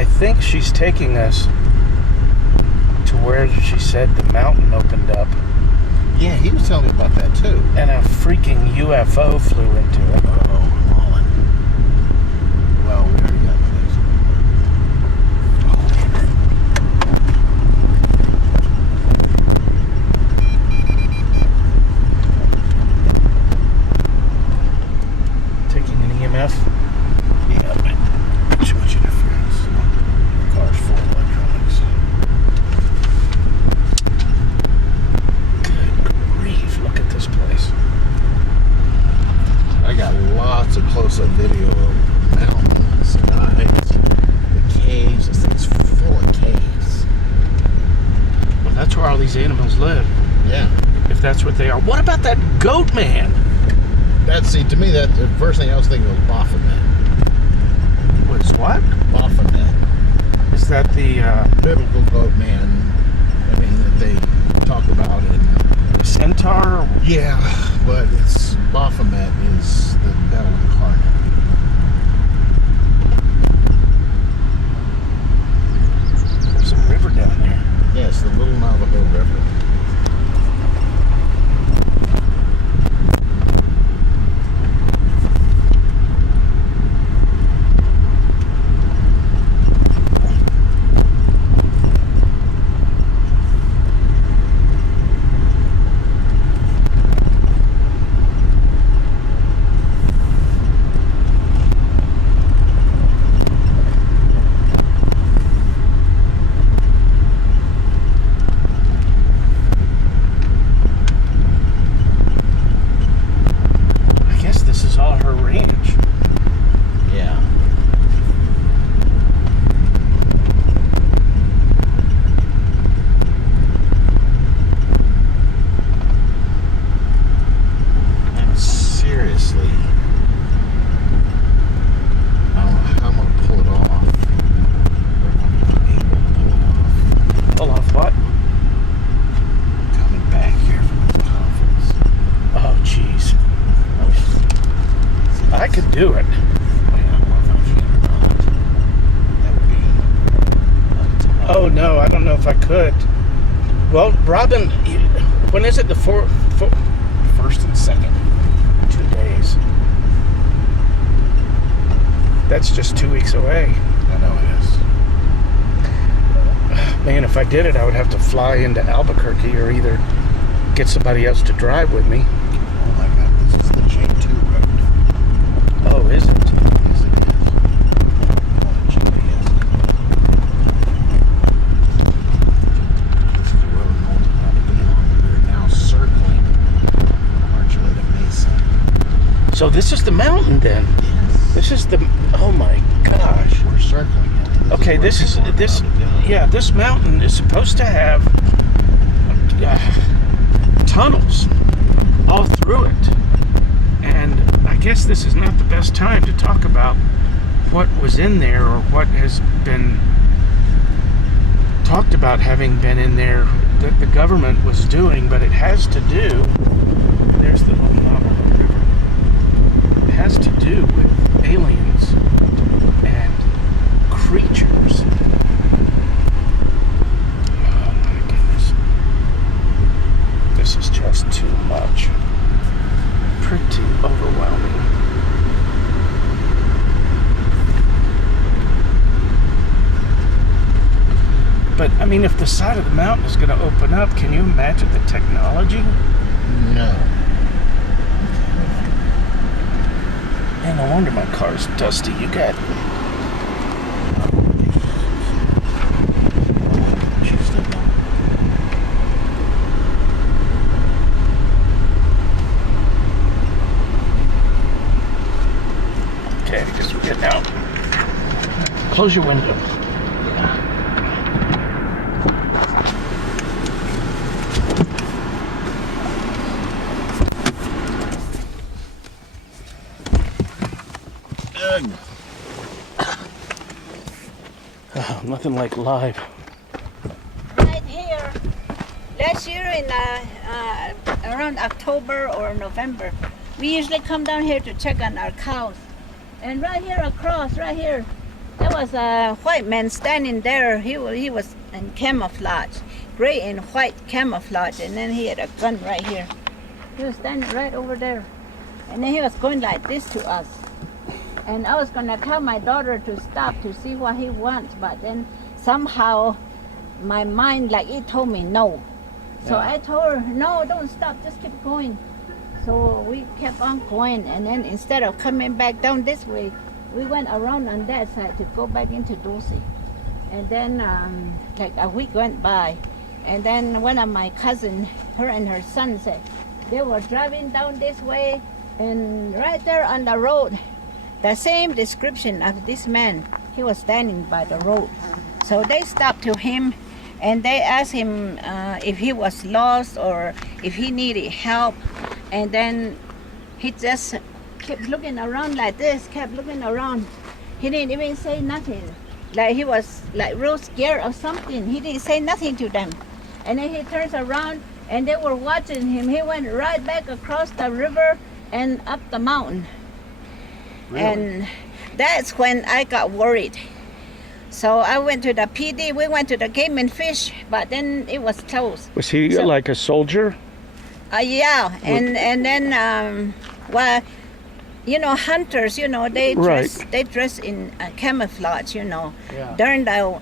I think she's taking us to where she said the mountain opened up. Yeah, he was telling me about that too. And a freaking UFO flew into it. Oh, Mullen. Well, we already got this. Oh, Taking an EMF? yeah, man. Too much interference. The car's full of electronics. Good grief, look at this place. I got lots of close-up video of mountains and heights, the caves. This thing's full of caves. Well, that's where all these animals live, Yeah. if that's what they are. What about that goat man? See, to me, that the first thing I was thinking was Baphomet. Was what? Baphomet. Is that the Biblical goat man. I mean, that they talk about in... centaur? Yeah, but it's Baphomet is the devil incarnate. There's a river down there. Yes, the Little Navajo River. I guess this is all her range. Yeah. And seriously, I don't know how I'm gonna pull it off. Or if I'm not able to pull it off. Pull off what? Coming back here from this conference. Oh, jeez. I could do it. Wait, I don't know if I'm getting or not. That would be. Oh, no, I don't know if I could. Well, Robin, when is it? The First and second. 2 days. That's just 2 weeks away. I know it is. Man, if I did it, I would have to fly into Albuquerque or either get somebody else to drive with me. Oh my God, this is the J2 road. Oh, is it? Yes, it is. On GPS. This is the road north of Abigail. We're now circling Archuleta Mesa. So this is the mountain then. Yes. This is the, oh my gosh. We're circling it. Okay, this is, yeah, this mountain is supposed to have tunnels all through it. And I guess this is not the best time to talk about what was in there or what has been talked about having been in there that the government was doing, but it has to do, there's the little Navajo River. It has to do with aliens and creatures. Oh my goodness. This is just too much. Pretty overwhelming. But, I mean, if the side of the mountain is going to open up, can you imagine the technology? No. Man, no wonder my car's dusty. You got... She's still going. Okay, I guess we're getting out. Close your window. Nothing like live. Right here, last year in around October or November, we usually come down here to check on our cows. And right here across, right here, There was a white man standing there. He was in camouflage, gray and white camouflage, and then he had a gun right here. He was standing right over there, and then he was going like this to us. And I was gonna tell my daughter to stop to see what he wants, but then somehow my mind, like it told me no. So Yeah. I told her, no, don't stop, just keep going. So we kept on going, and then instead of coming back down this way, we went around on that side to go back into Dulce. And then like a week went by, and then one of my cousins, her and her son said, they were driving down this way, and right there on the road, the same description of this man, he was standing by the road. So they stopped to him, and they asked him if he was lost or if he needed help. And then he just kept looking around like this, kept looking around. He didn't even say nothing. Like he was like real scared of something. He didn't say nothing to them. And then he turns around and they were watching him. He went right back across the river and up the mountain. Really? And that's when I got worried. So I went to the PD, we went to the Game and Fish, but then it was closed. Was he So- like a soldier? Yeah, and then well, you know, hunters, you know, they dress in camouflage, you know, Yeah. during the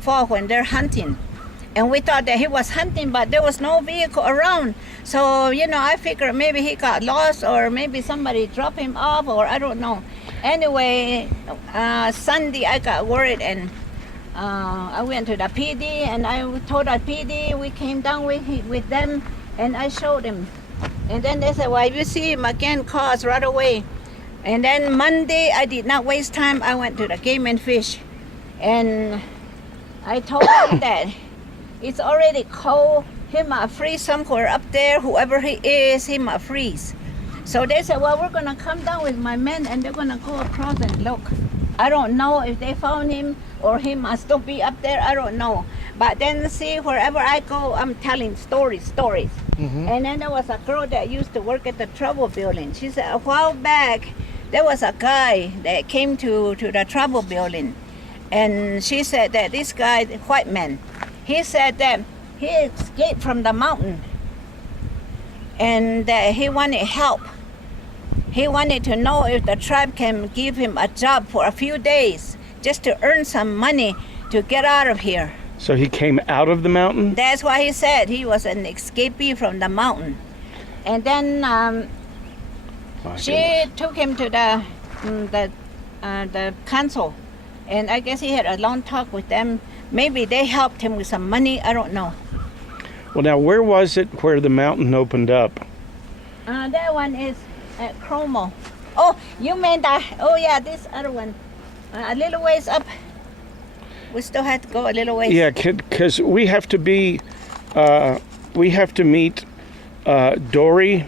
fall when they're hunting. And we thought that he was hunting, but there was no vehicle around. So, you know, I figured maybe he got lost or maybe somebody dropped him off or I don't know. Anyway, Sunday I got worried and I went to the PD and I told the PD, we came down with them and I showed them. And then they said, well, if you see him again, call us right away. And then Monday, I did not waste time. I went to the Game and Fish. And I told them that it's already cold. He might freeze somewhere up there. Whoever he is, he might freeze. So they said, well, we're going to come down with my men and they're going to go across and look. I don't know if they found him or he must still be up there. I don't know. But then see, wherever I go, I'm telling stories. And then there was a girl that used to work at the Trouble Building. She said a while back, there was a guy that came to the Trouble Building. And she said that this guy, the white man, he said that he escaped from the mountain. And that he wanted help. He wanted to know if the tribe can give him a job for a few days just to earn some money to get out of here. So he came out of the mountain? That's why he said he was an escapee from the mountain. And then My she goodness. took him to the council. And I guess he had a long talk with them. Maybe they helped him with some money. I don't know. Well, now, where was it where the mountain opened up? That one is at Chromo. Oh, you mean that? Oh, yeah, this other one. A little ways up. We still had to go a little ways. Yeah, because we have to meet Dory.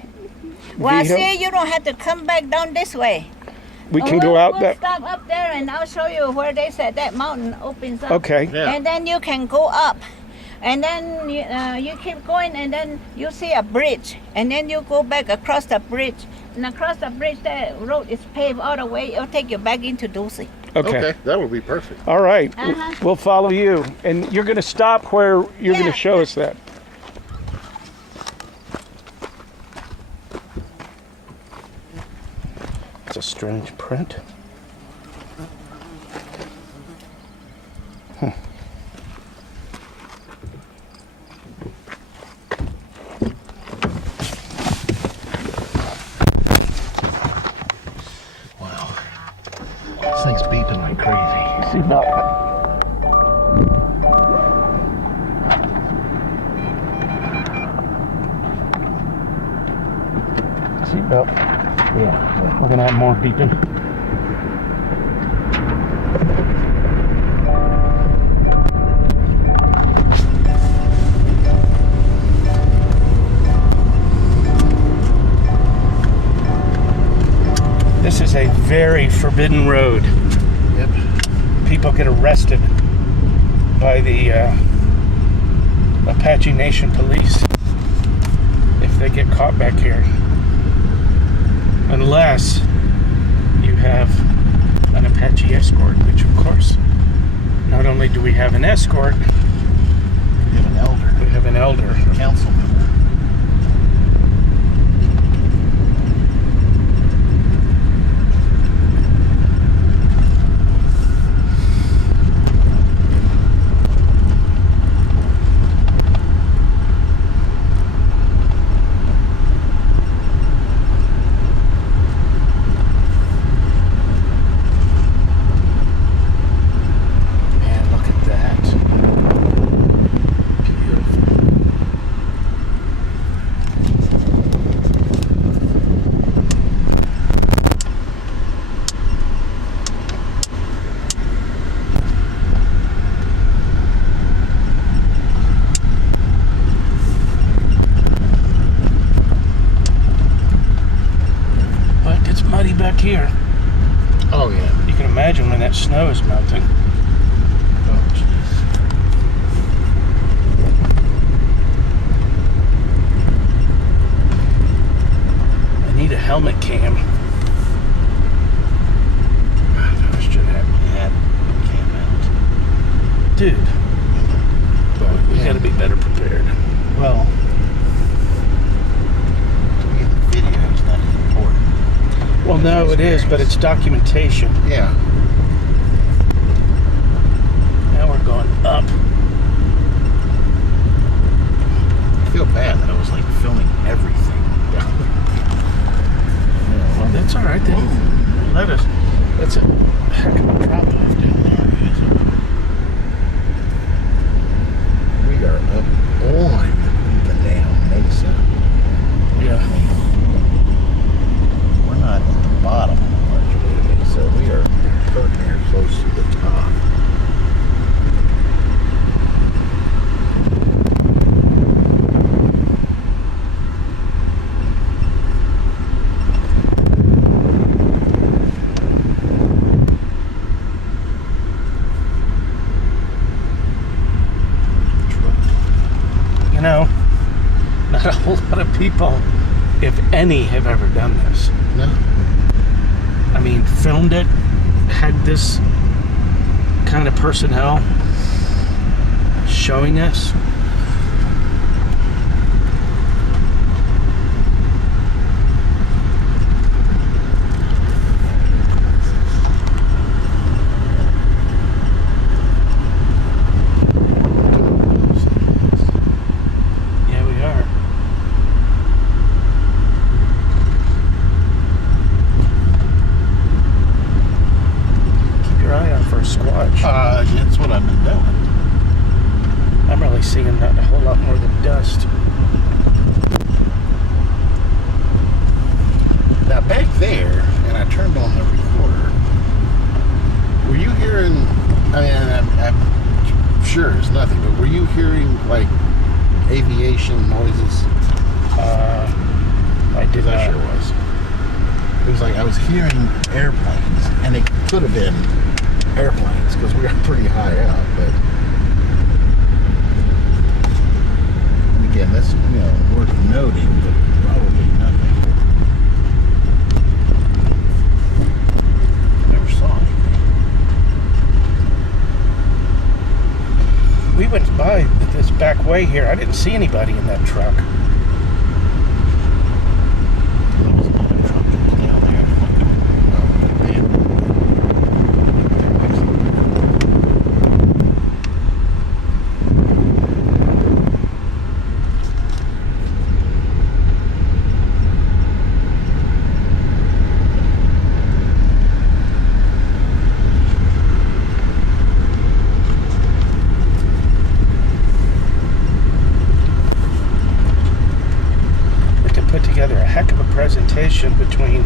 Well, Vigil. see, you don't have to come back down this way. We can go out We'll that. stop up there and I'll show you where they said that mountain opens up. Okay. Yeah. And then you can go up. And then you keep going and then you see a bridge. And then you go back across the bridge. And across the bridge, that road is paved all the way. It'll take you back into Dulce. Okay. That would be perfect. All right. Uh-huh. We'll follow you. And you're going to stop where you're going Yeah. to show us that. It's a strange print. Wow. This thing's beeping like crazy. Seatbelt. Yeah. We're going to have more beeping. This is a very forbidden road. Yep. People get arrested by the Apache Nation police if they get caught back here. Unless you have an Apache escort, which of course, not only do we have an escort, We have an elder, we have an elder. council member. Man, look at that. Beautiful. But it's muddy back here. Oh yeah. You can imagine when that snow is melting. Oh jeez. I need a helmet cam. I should have. Yeah, came out. Dude, But we yeah. gotta be better prepared. Well, to me the video is not as important. Well, no, it is, but it's documentation. Yeah. Now we're going up. I feel bad that I was like filming everything. Well, that's all right then. Let us. That's a heck of a drop off down there. We are up on the damn mesa. Yeah. We're not at the bottom of the large mesa. We are putting here close to the top. You know, not a whole lot of people, if any, have ever done this. No. I mean, filmed it, had this kind of personnel showing us. Yeah, we are. Keep your eye out for a squatch. That's what I've been doing. I'm really seeing not a whole lot more than dust. Now back there, and I turned on the recorder. Were you hearing? I mean, I'm sure it's nothing, but were you hearing like aviation noises? I did Because I not. sure was. It was like I was hearing airplanes, and it could have been airplanes because we are pretty high up. But and again, that's worth noting, but probably nothing. Never saw anything. We went by this back way here. I didn't see anybody in that truck. There was another truck that was down there. Oh man. We could put together a heck of a presentation between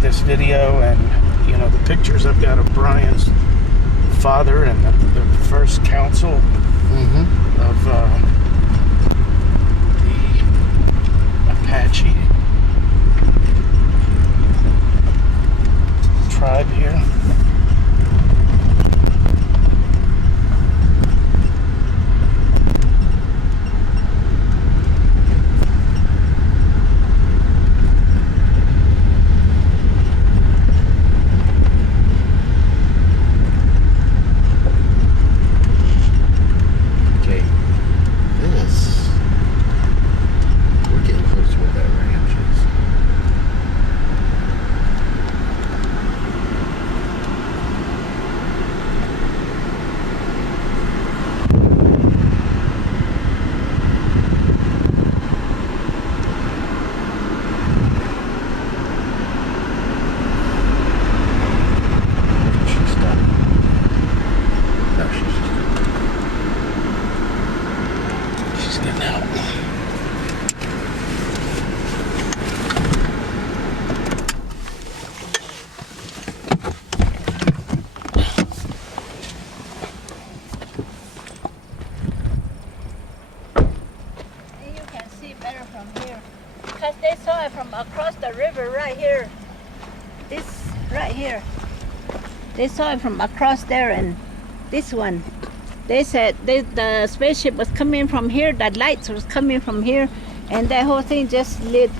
this video and, the pictures I've got of Brian's father and the first council Mm-hmm. of the Apache tribe here. from across the river right here. This right here. They saw it from across there, and this one. They said the spaceship was coming from here, the lights was coming from here, and that whole thing just lit.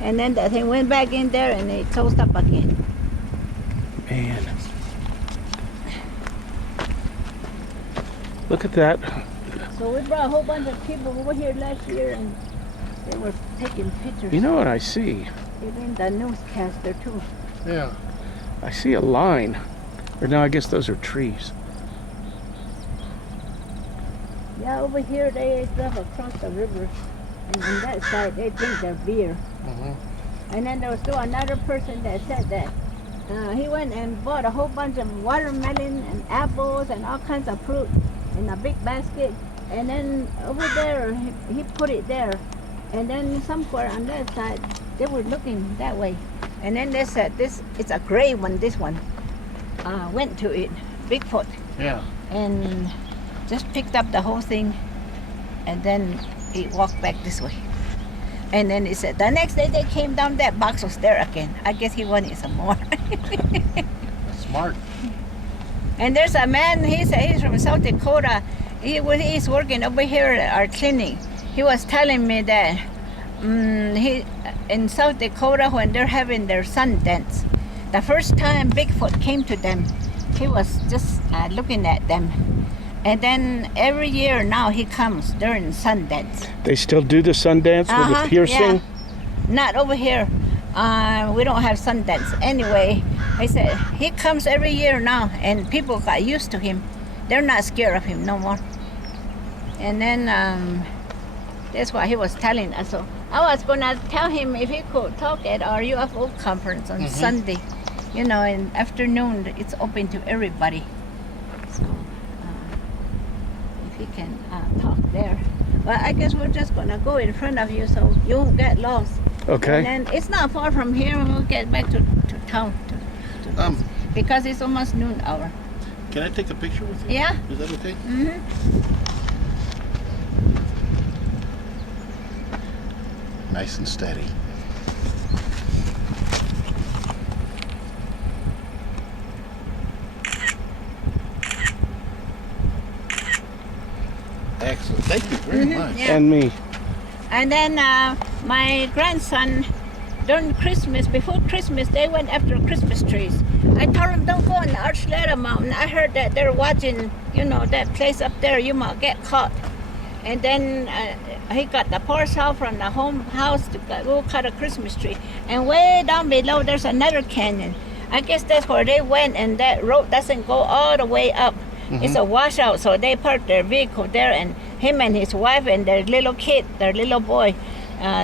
And then the thing went back in there and it closed up again. Man. Look at that. So we brought a whole bunch of people over here last year and they were taking pictures. You know what I see? Even the newscaster too. Yeah. I see a line. Or no, I guess those are trees. Yeah, over here they drive across the river. And on that side they drink their beer. Mhm. And then there was still another person that said that he went and bought a whole bunch of watermelon and apples and all kinds of fruit in a big basket. And then over there, he put it there. And then somewhere on that side, they were looking that way. And then they said, it's a gray one, this one. Went to it, Bigfoot, Yeah. and just picked up the whole thing. And then he walked back this way. And then he said, the next day they came down, that box was there again. I guess he wanted some more. Smart. And there's a man, he's from South Dakota. He's working over here at our clinic. He was telling me that he in South Dakota, when they're having their Sundance, the first time Bigfoot came to them, he was just looking at them. And then every year now he comes during Sundance. They still do the Sundance with the piercing? Yeah. Not over here. We don't have Sundance. Anyway, I said, he comes every year now, and people got used to him. They're not scared of him no more. And then that's what he was telling us. So I was going to tell him if he could talk at our UFO conference on Sunday. You know, in afternoon, it's open to everybody. So if he can talk there. But I guess we're just going to go in front of you so you won't get lost. Okay. And then it's not far from here. We'll get back to town. To because it's almost noon hour. Can I take a picture with you? Yeah. Is that okay? Mm-hmm. Nice and steady. Excellent. Thank you very much. Yeah. And me. And then my grandson, during Christmas, before Christmas, they went after Christmas trees. I told him, don't go on the Archuleta Mountain. I heard that they're watching, you know, that place up there. You might get caught. And then he got the parcel from the home house to go cut a Christmas tree. And way down below, there's another canyon. I guess that's where they went, and that road doesn't go all the way up. It's a washout, so they parked their vehicle there, and him and his wife and their little kid, their little boy,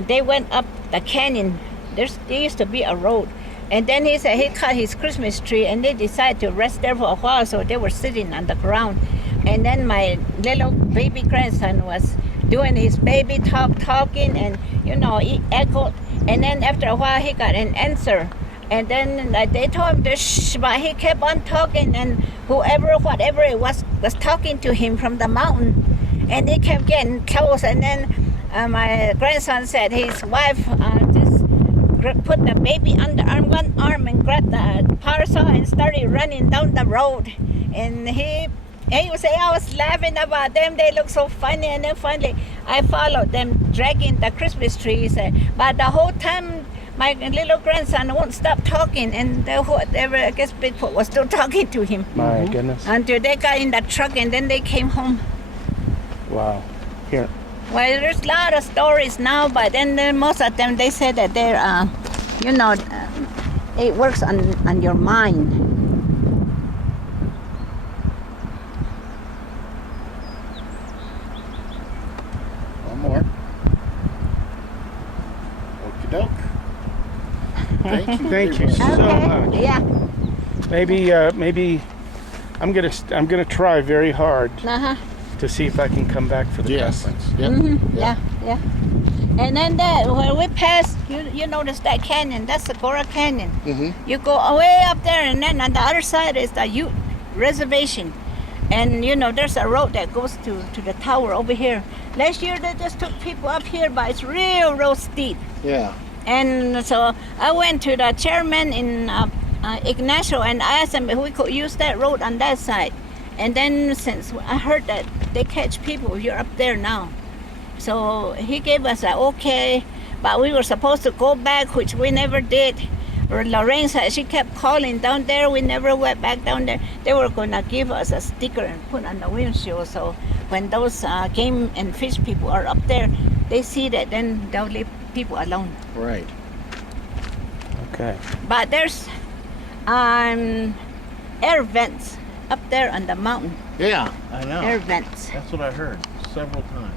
they went up the canyon. There used to be a road. And then he said he cut his Christmas tree, and they decided to rest there for a while, so they were sitting on the ground. And then my little baby grandson was doing his baby talking, and, you know, he echoed. And then after a while, he got an answer. And then they told him to shh, but he kept on talking, and whatever it was talking to him from the mountain. And he kept getting close. And then my grandson said his wife just put the baby under one arm and grabbed the parasol and started running down the road. And he would say, I was laughing about them. They look so funny. And then finally, I followed them dragging the Christmas trees. But the whole time, my little grandson won't stop talking, and whatever, I guess Bigfoot was still talking to him. My goodness. Until they got in the truck, and then they came home. Wow. Here. Well, there's a lot of stories now, but then most of them, they say that they're, you know, it works on your mind. One more. Okie doke. Thank you. Thank you very much. so much. Yeah. Maybe I'm gonna try very hard Uh-huh. to see if I can come back for the Yes. conference. Yep. Mm-hmm. Yeah. And then when we passed, you notice that canyon, that's the Gora Canyon. Mm-hmm. You go way up there, and then on the other side is the Ute Reservation. And, you know, there's a road that goes to the tower over here. Last year, they just took people up here, but it's real steep. Yeah. And so I went to the chairman in Ignacio and I asked him if we could use that road on that side. And then since I heard that they catch people, you're up there now. So he gave us a okay, but we were supposed to go back, which we never did. Or Lorraine said she kept calling down there. We never went back down there. They were going to give us a sticker and put on the windshield. So when those game and fish people are up there, they see that, then they'll leave people alone. Right. Okay. But there's air vents up there on the mountain. Yeah, I know. Air vents. That's what I heard several times.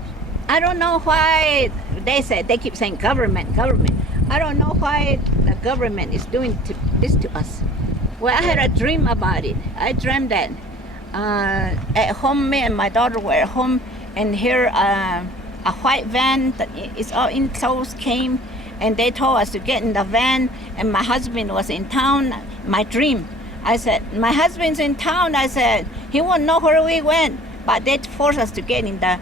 I don't know why they keep saying government. I don't know why the government is doing this to us. Well, I had a dream about it. I dreamed that at home, me and my daughter were at home, and here a white van that is all enclosed came, and they told us to get in the van, and my husband was in town. My dream. I said, my husband's in town. I said, he won't know where we went. But they forced us to get in the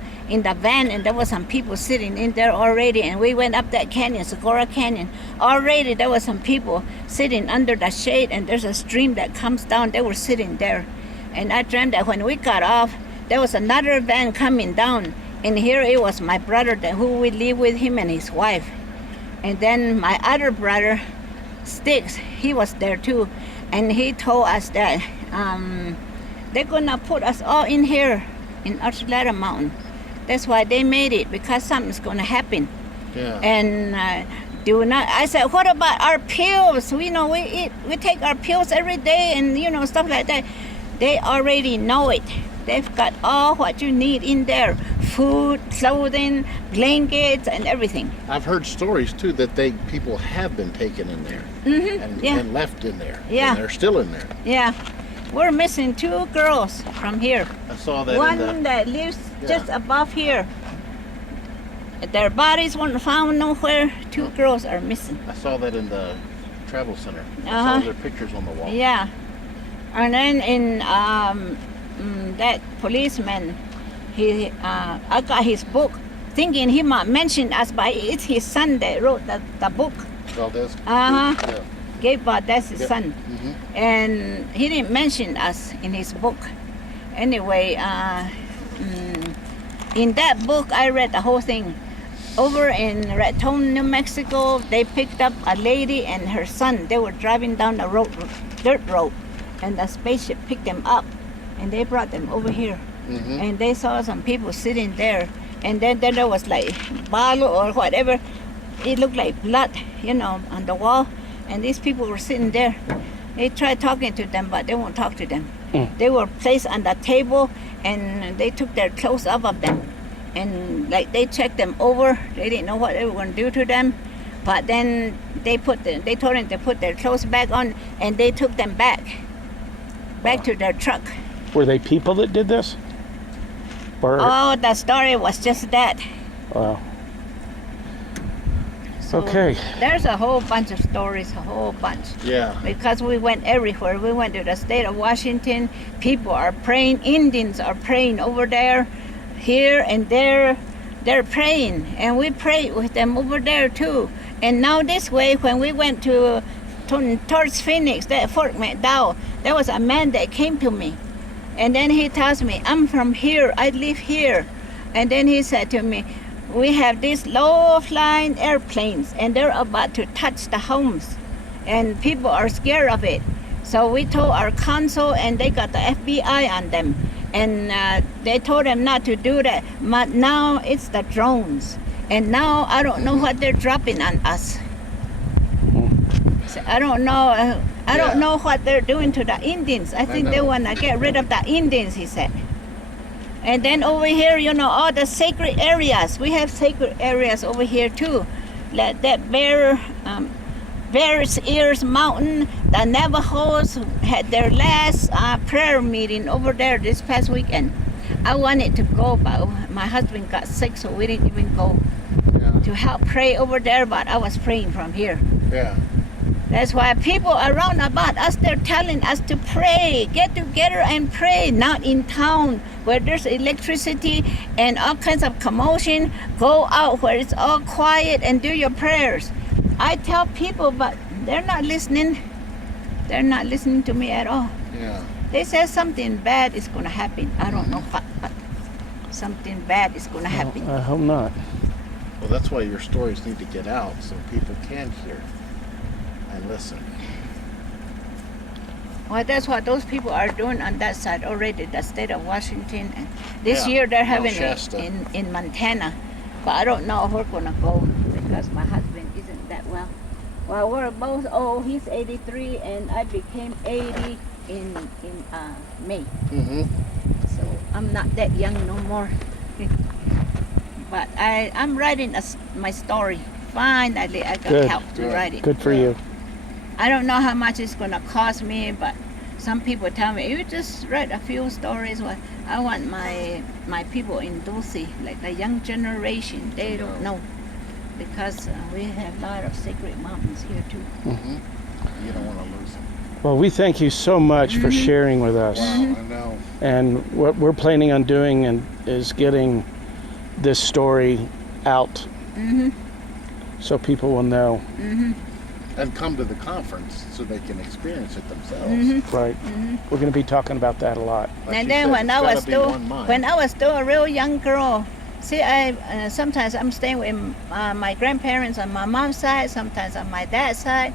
van, and there was some people sitting in there already. And we went up that canyon, Socorro Canyon. Already there was some people sitting under the shade, and there's a stream that comes down. They were sitting there. And I dreamt that when we got off, there was another van coming down. And here it was my brother who we live with him and his wife. And then my other brother, Sticks, he was there too. And he told us that they're gonna put us all in here in Archuleta Mountain. That's why they made it, because something's gonna happen. Yeah. And do not. I said, what about our pills? We take our pills every day, and stuff like that. They already know it. They've got all what you need in there: food, clothing, blankets, and everything. I've heard stories too that people have been taken in there and left in there. Yeah. And they're still in there. Yeah. We're missing 2 girls from here. I saw that. One that lives just above here. Their bodies weren't found nowhere. 2 girls are missing. I saw that in the travel center. I Uh-huh. saw their pictures on the wall. Yeah. And then in that policeman, I got his book, thinking he might mention us, but it's his son that wrote the book. Valdez. Uh-huh. Yeah. Gabe Valdez, his son. Mhm. And he didn't mention us in his book. Anyway, in that book, I read the whole thing. Over in Raton, New Mexico, they picked up a lady and her son. They were driving down the road, dirt road, and the spaceship picked them up, and they brought them over here. Mhm. And they saw some people sitting there, and then there was like bottle or whatever. It looked like blood, on the wall, and these people were sitting there. They tried talking to them, but they won't talk to them. They were placed on the table, and they took their clothes off of them, and like they checked them over. They didn't know what they were going to do to them, but then they told them to put their clothes back on, and they took them back to their truck. Were they people that did this? Or Oh, the story was just that. wow. So Okay. There's a whole bunch of stories, a whole bunch. Yeah. Because we went everywhere. We went to the state of Washington. People are praying. Indians are praying over there, here and there. They're praying, and we prayed with them over there too. And now this way, when we went towards Phoenix, that Fort McDowell, there was a man that came to me, and then he tells me, "I'm from here. I live here." And then he said to me, "We have these low-flying airplanes, and they're about to touch the homes, and people are scared of it." So we told our council, and they got the FBI on them, and they told them not to do that. But now it's the drones, and now I don't know what they're dropping on us. So I don't know. I don't know what they're doing to the Indians. I think they know. want to get rid of the Indians, he said. And then over here, all the sacred areas. We have sacred areas over here too. Like that Bears Ears Mountain, the Navajos had their last prayer meeting over there this past weekend. I wanted to go, but my husband got sick, so we didn't even go to help pray over there, but I was praying from here. Yeah. That's why people around about us, they're telling us to pray, get together and pray, not in town where there's electricity and all kinds of commotion. Go out where it's all quiet and do your prayers. I tell people, but they're not listening. They're not listening to me at all. Yeah. They say something bad is going to happen. I don't know what, but something bad is going to happen. I hope not. Well, that's why your stories need to get out so people can hear and listen. Well, that's what those people are doing on that side already, the state of Washington. And this Yeah, year they're Mount having it Shasta. in Montana. But I don't know if we're going to go because my husband isn't that well. Well, we're both old. He's 83 and I became 80 in May. Mm-hmm. So I'm not that young no more. But I'm writing my story. Finally, I got Good. help to Good. write it. Good for you. I don't know how much it's going to cost me, but some people tell me, you just write a few stories. Well, I want my people in Dulce, like the young generation, they don't know. Because we have a lot of sacred mountains here too. Mm-hmm. You don't want to lose them. Well, we thank you so much for sharing with us. Wow, I know. And what we're planning on doing is getting this story out Mm-hmm. so people will know. Mm-hmm. And come to the conference so they can experience it themselves. Mm-hmm. Right. We're going to be talking about that a lot. Like And you then said, when it's I gotta was be still one mind. when I was still a real young girl, see, I sometimes I'm staying with my grandparents on my mom's side, sometimes on my dad's side,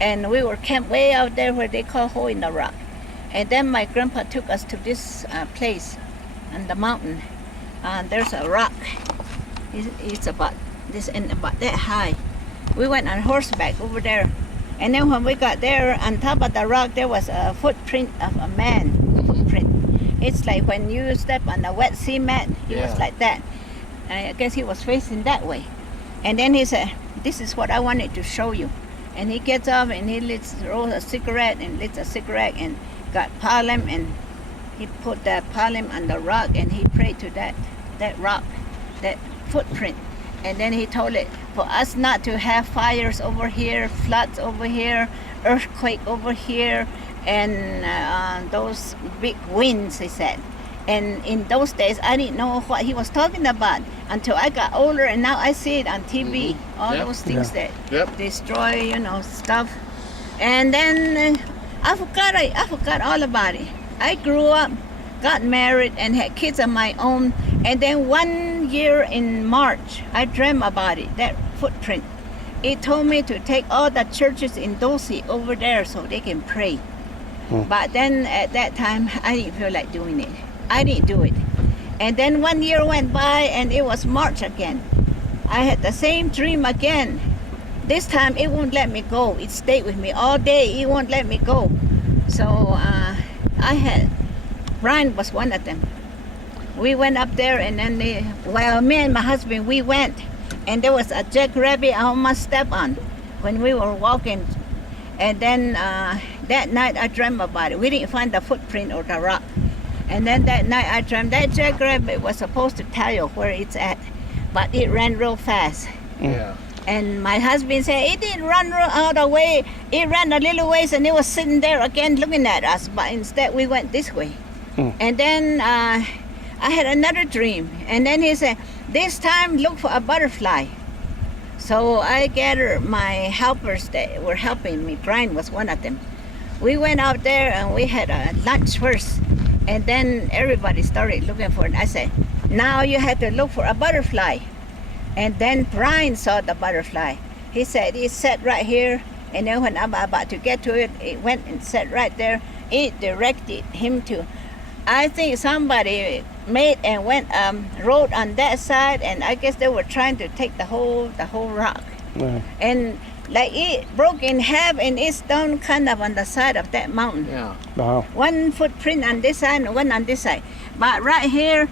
and we were camped way out there where they call Hole in the Rock. And then my grandpa took us to this place on the mountain. There's a rock. It's about this and about that high. We went on horseback over there, and then when we got there, on top of the rock there was a footprint of a man. Footprint. It's like when you step on a wet cement. He was Yeah. like that. I guess he was facing that way. And then he said, "This is what I wanted to show you." And he gets up and he rolls a cigarette and lit a cigarette and got pollen, and he put that pollen on the rock and he prayed to that rock, that footprint. And then he told it for us not to have fires over here, floods over here, earthquake over here, and those big winds, he said. And in those days, I didn't know what he was talking about until I got older, and now I see it on TV. All Yep. those things that Yep. destroy, stuff. And then I forgot all about it. I grew up, got married, and had kids of my own. And then one year in March, I dreamt about it, that footprint. It told me to take all the churches in Dulce over there so they can pray. But then at that time, I didn't feel like doing it. I didn't do it. And then 1 year went by and it was March again. I had the same dream again. This time it won't let me go. It stayed with me all day. It won't let me go. So Brian was one of them. We went up there and then me and my husband, we went. And there was a jackrabbit I almost stepped on when we were walking. And then that night I dreamt about it. We didn't find the footprint or the rock. And then that night I dreamt that jackrabbit was supposed to tell you where it's at, but it ran real fast. Yeah. And my husband said it didn't run all the way. It ran a little ways and it was sitting there again looking at us. But instead we went this way. And then I had another dream. And then he said, this time look for a butterfly. So I gathered my helpers that were helping me. Brian was one of them. We went out there and we had a lunch first. And then everybody started looking for it. I said, now you have to look for a butterfly. And then Brian saw the butterfly. He said, it sat right here. And then when I'm about to get to it, it went and sat right there. It directed him to, I think somebody made and went, rode on that side. And I guess they were trying to take the whole rock. Yeah. And like it broke in half and it's down kind of on the side of that mountain. Yeah. Wow. One footprint on this side and one on this side. But right here,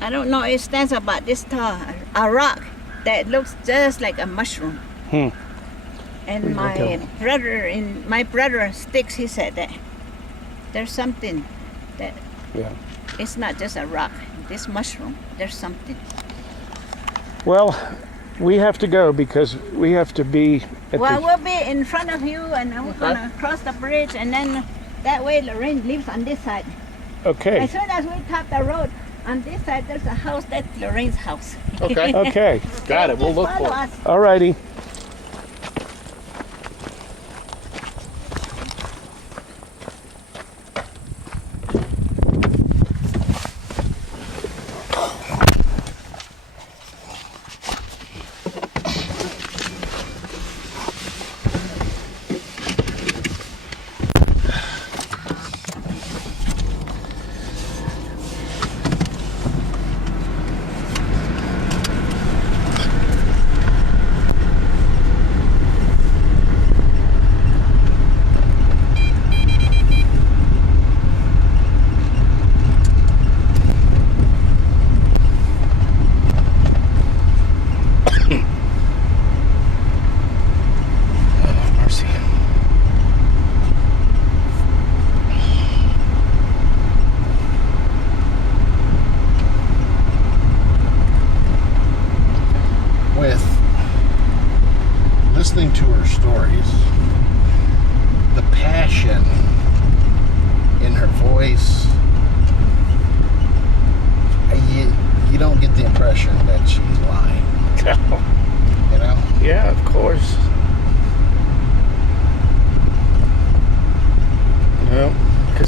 I don't know, it stands about this tall, a rock that looks just like a mushroom. And my brother Sticks, he said that there's something that Yeah. it's not just a rock, this mushroom, there's something. Well, we have to go because we have to be at Well, the... we'll be in front of you and then we're gonna cross the bridge and then that way Lorraine lives on this side. Okay. As soon as we top the road, on this side there's a house, that's Lorraine's house. Okay. Okay. Got it. We'll look Follow for it. us. All righty.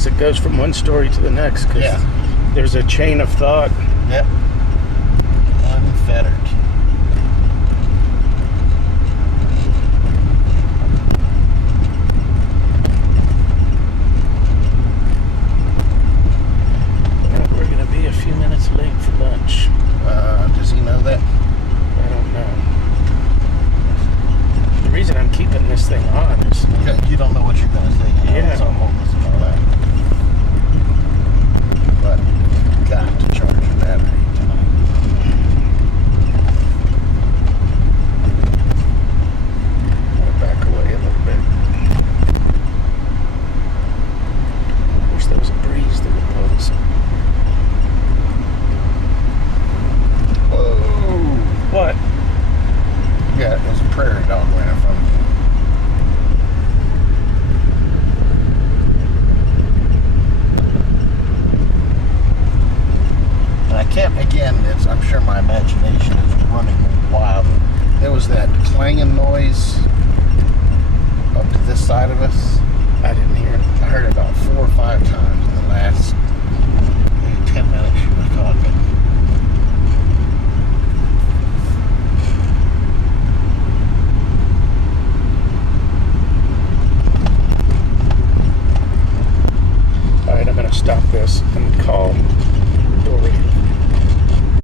because it goes from one story to the next. 'Cause Yeah. there's a chain of thought. Yep. Unfettered. We're going to be a few minutes late for lunch. Does he know that? I don't know. The reason I'm keeping this thing on is You don't know what you're going to say. You know, Yeah. it's all hopeless and all that. But got to charge your battery tonight. I'll back away a little bit. I wish there was a breeze that would blow this. Whoa! What? Yeah, there's a prairie dog right in front of me. And I kept, again, I'm sure my imagination is running wild. There was that clanging noise up to this side of us. I didn't hear it. I heard it about 4 or 5 times in the last